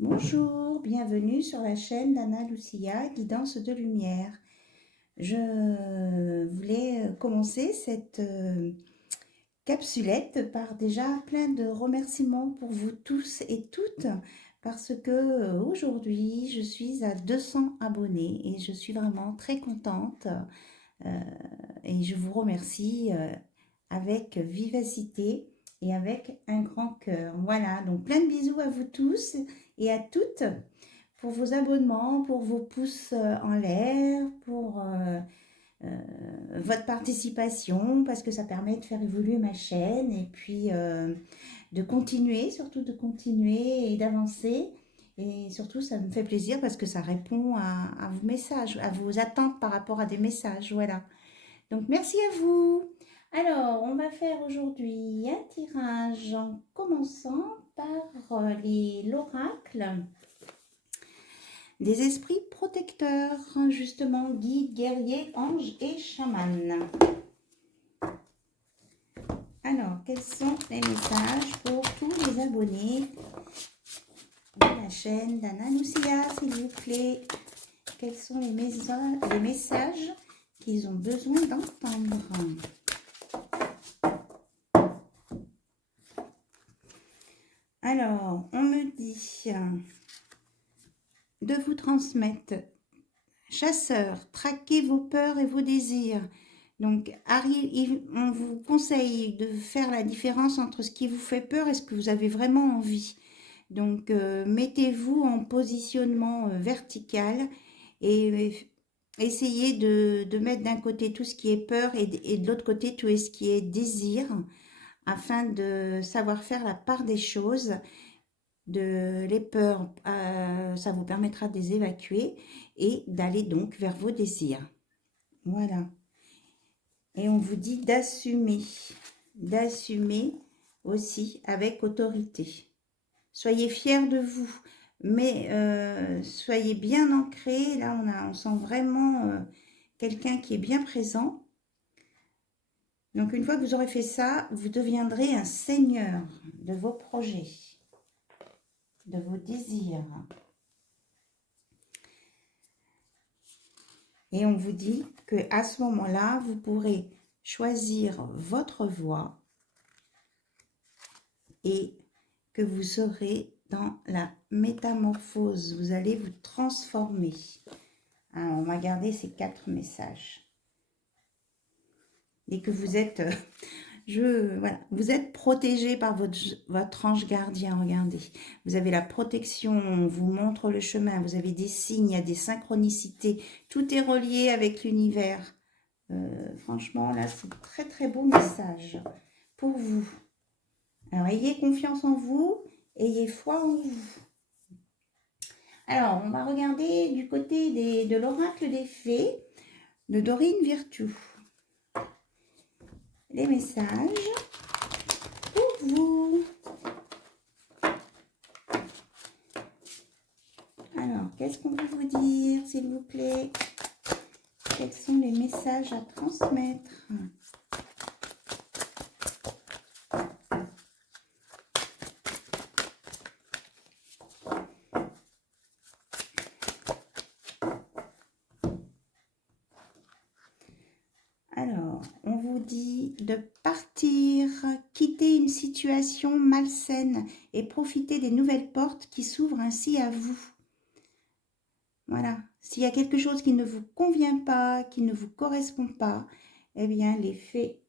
Bonjour, bienvenue sur la chaîne d'Anna Lucia, Guidance de Lumière. Je voulais commencer cette capsulette par déjà plein de remerciements pour vous tous et toutes parce que aujourd'hui je suis à 200 abonnés et je suis vraiment très contente euh, et je vous remercie avec vivacité et avec un grand cœur. Voilà, donc plein de bisous à vous tous et à toutes pour vos abonnements, pour vos pouces en l'air, pour votre participation, parce que ça permet de faire évoluer ma chaîne et puis de continuer, surtout de continuer et d'avancer. Et surtout, ça me fait plaisir parce que ça répond à vos messages, à vos attentes par rapport à des messages. Voilà. Donc, merci à vous. Alors, on va faire aujourd'hui un tirage en commençant par l'oracle des esprits protecteurs, justement guides, guerriers, anges et chamans. Alors, quels sont les messages pour tous les abonnés de la chaîne d'Anna Lucia, s'il vous plaît? Quels sont les messages qu'ils ont besoin d'entendre? Alors, on me dit de vous transmettre, chasseurs, traquez vos peurs et vos désirs. Donc, on vous conseille de faire la différence entre ce qui vous fait peur et ce que vous avez vraiment envie. Donc, mettez-vous en positionnement vertical et essayez de mettre d'un côté tout ce qui est peur et de l'autre côté tout ce qui est désir, afin de savoir faire la part des choses. Les peurs, ça vous permettra de les évacuer et d'aller donc vers vos désirs. Voilà. Et on vous dit d'assumer aussi avec autorité. Soyez fiers de vous, mais soyez bien ancrés. Là, on sent vraiment quelqu'un qui est bien présent. Donc, une fois que vous aurez fait ça, vous deviendrez un seigneur de vos projets, de vos désirs. Et on vous dit qu'à ce moment-là, vous pourrez choisir votre voie et que vous serez dans la métamorphose. Vous allez vous transformer. Alors, on va garder ces 4 messages. Et que vous êtes, voilà, vous êtes protégé par votre ange gardien. Regardez, vous avez la protection, on vous montre le chemin, vous avez des signes, il y a des synchronicités. Tout est relié avec l'univers. Franchement, là, c'est très très beau message pour vous. Alors, ayez confiance en vous, ayez foi en vous. Alors, on va regarder du côté de l'oracle des fées de Dorine Virtue. Les messages pour vous. Alors, qu'est-ce qu'on veut vous dire, s'il vous plaît? Quels sont les messages à transmettre? Alors, on vous dit de partir, quitter une situation malsaine et profiter des nouvelles portes qui s'ouvrent ainsi à vous. Voilà. S'il y a quelque chose qui ne vous convient pas, qui ne vous correspond pas, eh bien, les fées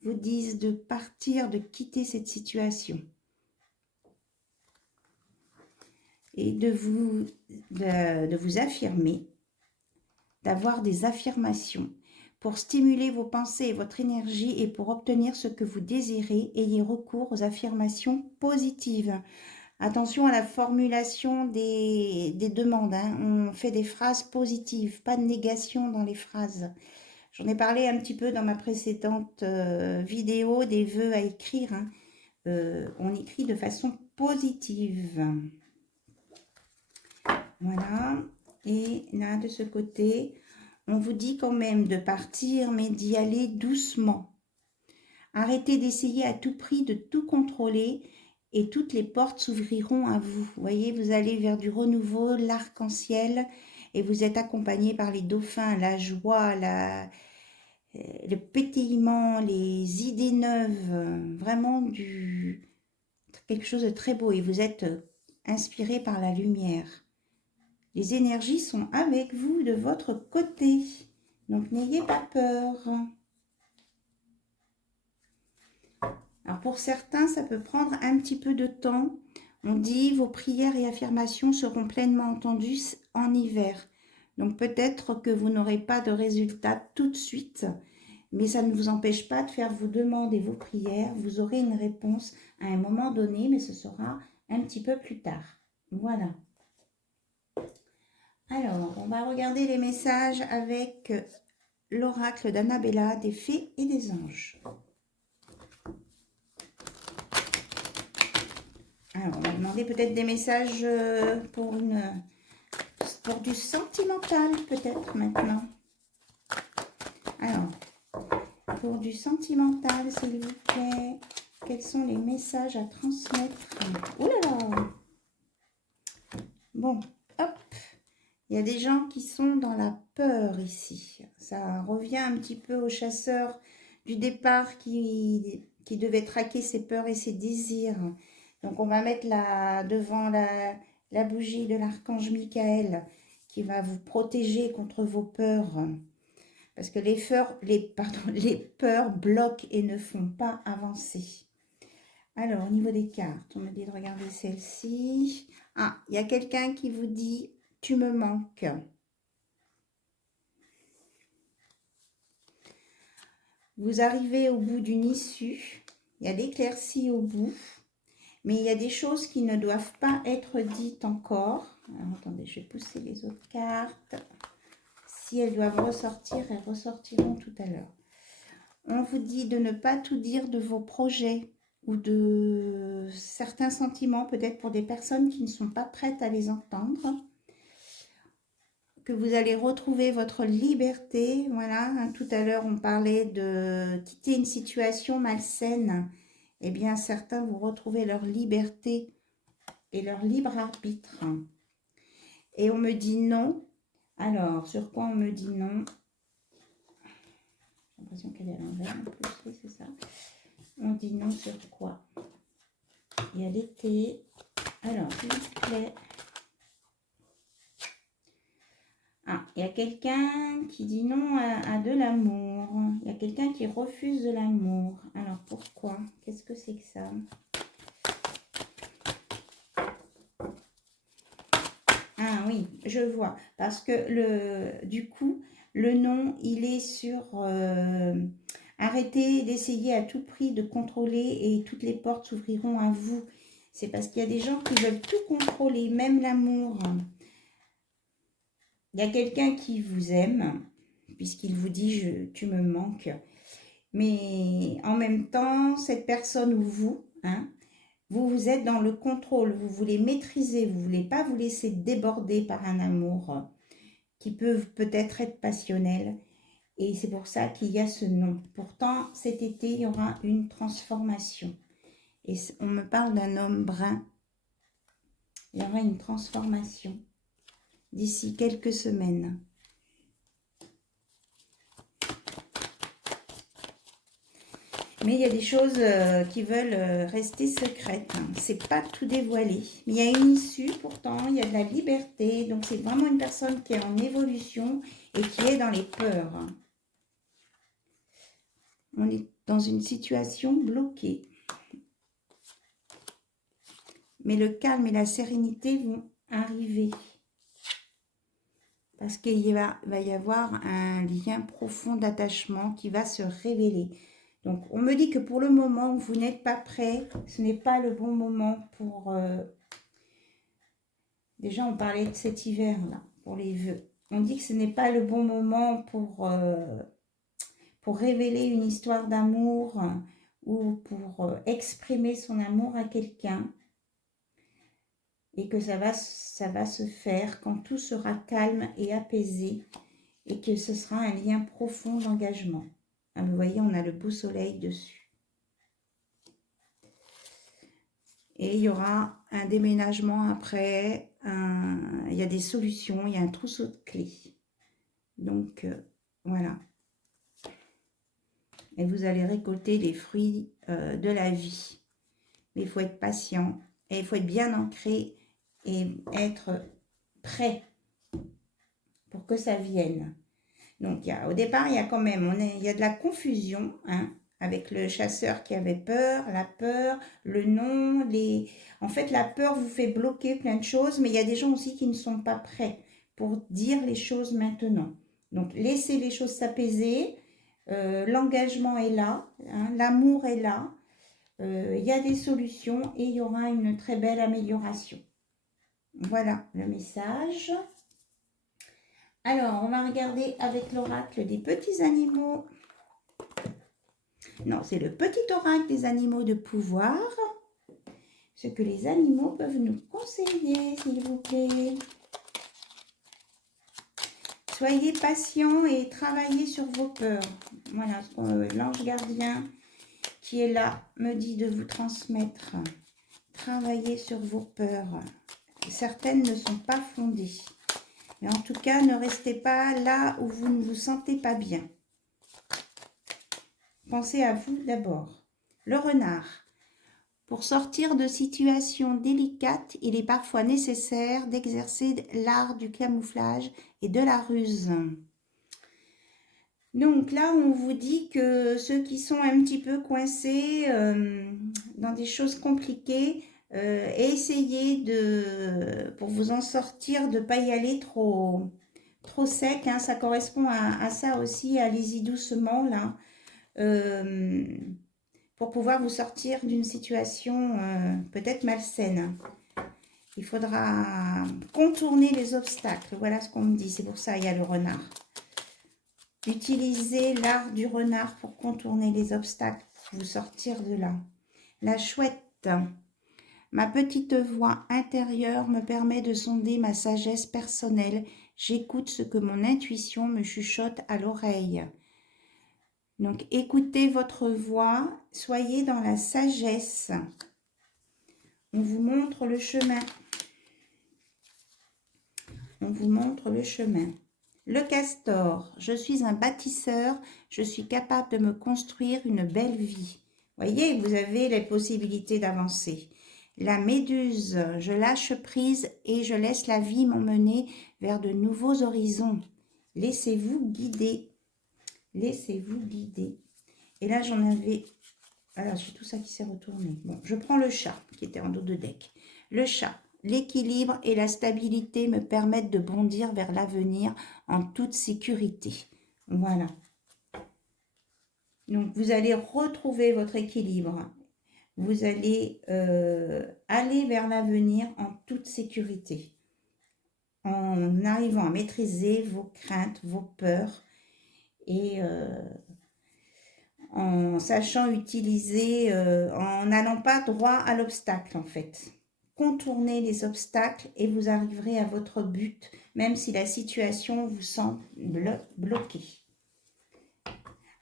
vous disent de partir, de quitter cette situation. Et de vous affirmer, d'avoir des affirmations pour stimuler vos pensées et votre énergie et pour obtenir ce que vous désirez, ayez recours aux affirmations positives. Attention à la formulation des demandes, hein. On fait des phrases positives, pas de négation dans les phrases. J'en ai parlé un petit peu dans ma précédente vidéo des vœux à écrire, hein. On écrit de façon positive. Voilà. Et là, de ce côté, on vous dit quand même de partir, mais d'y aller doucement. Arrêtez d'essayer à tout prix de tout contrôler et toutes les portes s'ouvriront à vous. Vous voyez, vous allez vers du renouveau, l'arc-en-ciel, et vous êtes accompagné par les dauphins, la joie, le pétillement, les idées neuves, vraiment quelque chose de très beau, et vous êtes inspiré par la lumière. Les énergies sont avec vous, de votre côté, donc n'ayez pas peur. Alors pour certains, ça peut prendre un petit peu de temps. On dit vos prières et affirmations seront pleinement entendues en hiver. Donc peut-être que vous n'aurez pas de résultat tout de suite, mais ça ne vous empêche pas de faire vos demandes et vos prières. Vous aurez une réponse à un moment donné, mais ce sera un petit peu plus tard. Voilà. Alors, on va regarder les messages avec l'oracle d'Annabella, des fées et des anges. Alors, on va demander peut-être des messages pour du sentimental, peut-être maintenant. Alors, pour du sentimental, s'il vous plaît, quels sont les messages à transmettre? Ouh là là! Bon, hop! Il y a des gens qui sont dans la peur ici. Ça revient un petit peu au chasseur du départ qui devait traquer ses peurs et ses désirs. Donc on va mettre devant la bougie de l'archange Michael qui va vous protéger contre vos peurs. Parce que les peurs bloquent et ne font pas avancer. Alors, au niveau des cartes, on me dit de regarder celle-ci. Ah, il y a quelqu'un qui vous dit « Tu me manques ». Vous arrivez au bout d'une issue. Il y a l'éclaircie au bout. Mais il y a des choses qui ne doivent pas être dites encore. Alors, attendez, je vais pousser les autres cartes. Si elles doivent ressortir, elles ressortiront tout à l'heure. On vous dit de ne pas tout dire de vos projets ou de certains sentiments, peut-être pour des personnes qui ne sont pas prêtes à les entendre. Que vous allez retrouver votre liberté. Voilà, tout à l'heure, on parlait de quitter une situation malsaine. Eh bien, certains vont retrouver leur liberté et leur libre arbitre. Et on me dit non. Alors, sur quoi on me dit non? J'ai l'impression qu'elle est à l'envers en plus, oui, c'est ça. On dit non sur quoi? Il y a l'été. Alors, s'il vous plaît. Ah, il y a quelqu'un qui dit non à de l'amour. Il y a quelqu'un qui refuse de l'amour. Alors, pourquoi? Qu'est-ce que c'est que ça? Ah oui, je vois. Parce que du coup, le non, il est sur arrêtez d'essayer à tout prix de contrôler et toutes les portes s'ouvriront à vous. C'est parce qu'il y a des gens qui veulent tout contrôler, même l'amour. Il y a quelqu'un qui vous aime, puisqu'il vous dit tu me manques. Mais en même temps, cette personne ou vous, hein, vous êtes dans le contrôle, vous voulez maîtriser, vous ne voulez pas vous laisser déborder par un amour qui peut-être être passionnel. Et c'est pour ça qu'il y a ce non. Pourtant, cet été, il y aura une transformation. Et on me parle d'un homme brun. Il y aura une transformation d'ici quelques semaines. Mais il y a des choses qui veulent rester secrètes. Hein. C'est pas tout dévoilé. Mais il y a une issue pourtant, il y a de la liberté. Donc c'est vraiment une personne qui est en évolution et qui est dans les peurs. Hein. On est dans une situation bloquée. Mais le calme et la sérénité vont arriver. Parce qu'il va y avoir un lien profond d'attachement qui va se révéler. Donc, on me dit que pour le moment, vous n'êtes pas prêt. Ce n'est pas le bon moment pour... Déjà, on parlait de cet hiver-là, pour les vœux. On dit que ce n'est pas le bon moment pour révéler une histoire d'amour ou pour exprimer son amour à quelqu'un. Et que ça va se faire quand tout sera calme et apaisé. Et que ce sera un lien profond d'engagement. Ah, vous voyez, on a le beau soleil dessus. Et il y aura un déménagement après, il y a des solutions, il y a un trousseau de clés. Donc, voilà. Et vous allez récolter les fruits de la vie. Mais il faut être patient et il faut être bien ancré et être prêt pour que ça vienne. Donc, au départ, il y a quand même, il y a de la confusion, hein, avec le chasseur qui avait peur, la peur, le nom, En fait, la peur vous fait bloquer plein de choses, mais il y a des gens aussi qui ne sont pas prêts pour dire les choses maintenant. Donc, laissez les choses s'apaiser, l'engagement est là, hein, l'amour est là, il y a des solutions et il y aura une très belle amélioration. Voilà le message. Alors, on va regarder avec l'oracle des petits animaux. Non, c'est le petit oracle des animaux de pouvoir. Ce que les animaux peuvent nous conseiller, s'il vous plaît. Soyez patients et travaillez sur vos peurs. Voilà, l'ange gardien qui est là me dit de vous transmettre. Travaillez sur vos peurs. Certaines ne sont pas fondées. Mais en tout cas, ne restez pas là où vous ne vous sentez pas bien. Pensez à vous d'abord. Le renard. Pour sortir de situations délicates, il est parfois nécessaire d'exercer l'art du camouflage et de la ruse. Donc là, on vous dit que ceux qui sont un petit peu coincés dans des choses compliquées, essayez pour vous en sortir, de ne pas y aller trop sec. Hein, ça correspond à ça aussi, allez-y doucement là. Pour pouvoir vous sortir d'une situation peut-être malsaine. Il faudra contourner les obstacles. Voilà ce qu'on me dit. C'est pour ça qu'il y a le renard. Utilisez l'art du renard pour contourner les obstacles, pour vous sortir de là. La chouette. Ma petite voix intérieure me permet de sonder ma sagesse personnelle. J'écoute ce que mon intuition me chuchote à l'oreille. Donc, écoutez votre voix, soyez dans la sagesse. On vous montre le chemin. On vous montre le chemin. Le castor, je suis un bâtisseur, je suis capable de me construire une belle vie. Voyez, vous avez les possibilités d'avancer. La méduse, je lâche prise et je laisse la vie m'emmener vers de nouveaux horizons. Laissez-vous guider. Laissez-vous guider. Et là, j'en avais... Alors, j'ai tout ça qui s'est retourné. Bon, je prends le chat, qui était en dos de deck. Le chat. L'équilibre et la stabilité me permettent de bondir vers l'avenir en toute sécurité. Voilà. Donc, vous allez retrouver votre équilibre. Vous allez aller vers l'avenir en toute sécurité. En arrivant à maîtriser vos craintes, vos peurs et... en sachant utiliser, en n'allant pas droit à l'obstacle en fait. Contournez les obstacles et vous arriverez à votre but, même si la situation vous semble bloquée.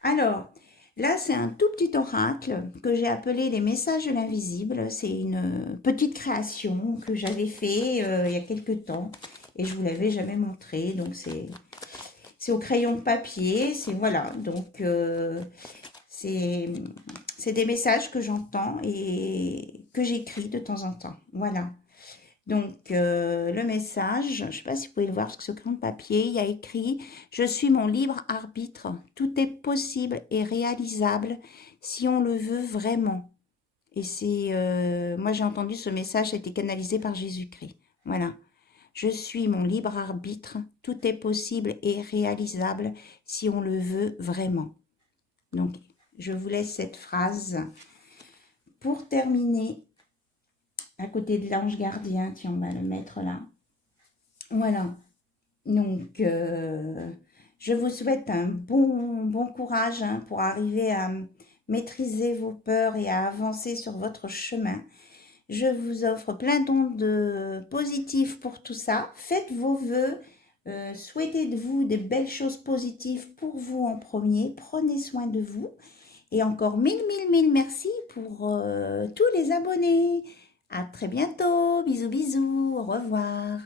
Alors, là c'est un tout petit oracle que j'ai appelé les messages de l'invisible. C'est une petite création que j'avais fait il y a quelques temps et je vous l'avais jamais montré. Donc c'est au crayon de papier, c'est voilà, donc c'est des messages que j'entends et que j'écris de temps en temps. Voilà. Donc, le message, je ne sais pas si vous pouvez le voir, parce que ce crayon de papier, il y a écrit « Je suis mon libre arbitre. Tout est possible et réalisable si on le veut vraiment. » Et moi j'ai entendu ce message, ça a été canalisé par Jésus-Christ. Voilà. Je suis mon libre arbitre. Tout est possible et réalisable si on le veut vraiment. Donc, je vous laisse cette phrase. Pour terminer, à côté de l'ange gardien, tiens, on va le mettre là. Voilà. Donc, je vous souhaite un bon courage pour arriver à maîtriser vos peurs et à avancer sur votre chemin. Je vous offre plein d'ondes positives pour tout ça. Faites vos vœux. Souhaitez de vous des belles choses positives pour vous en premier. Prenez soin de vous. Et encore mille merci pour tous les abonnés. À très bientôt. Bisous, bisous. Au revoir.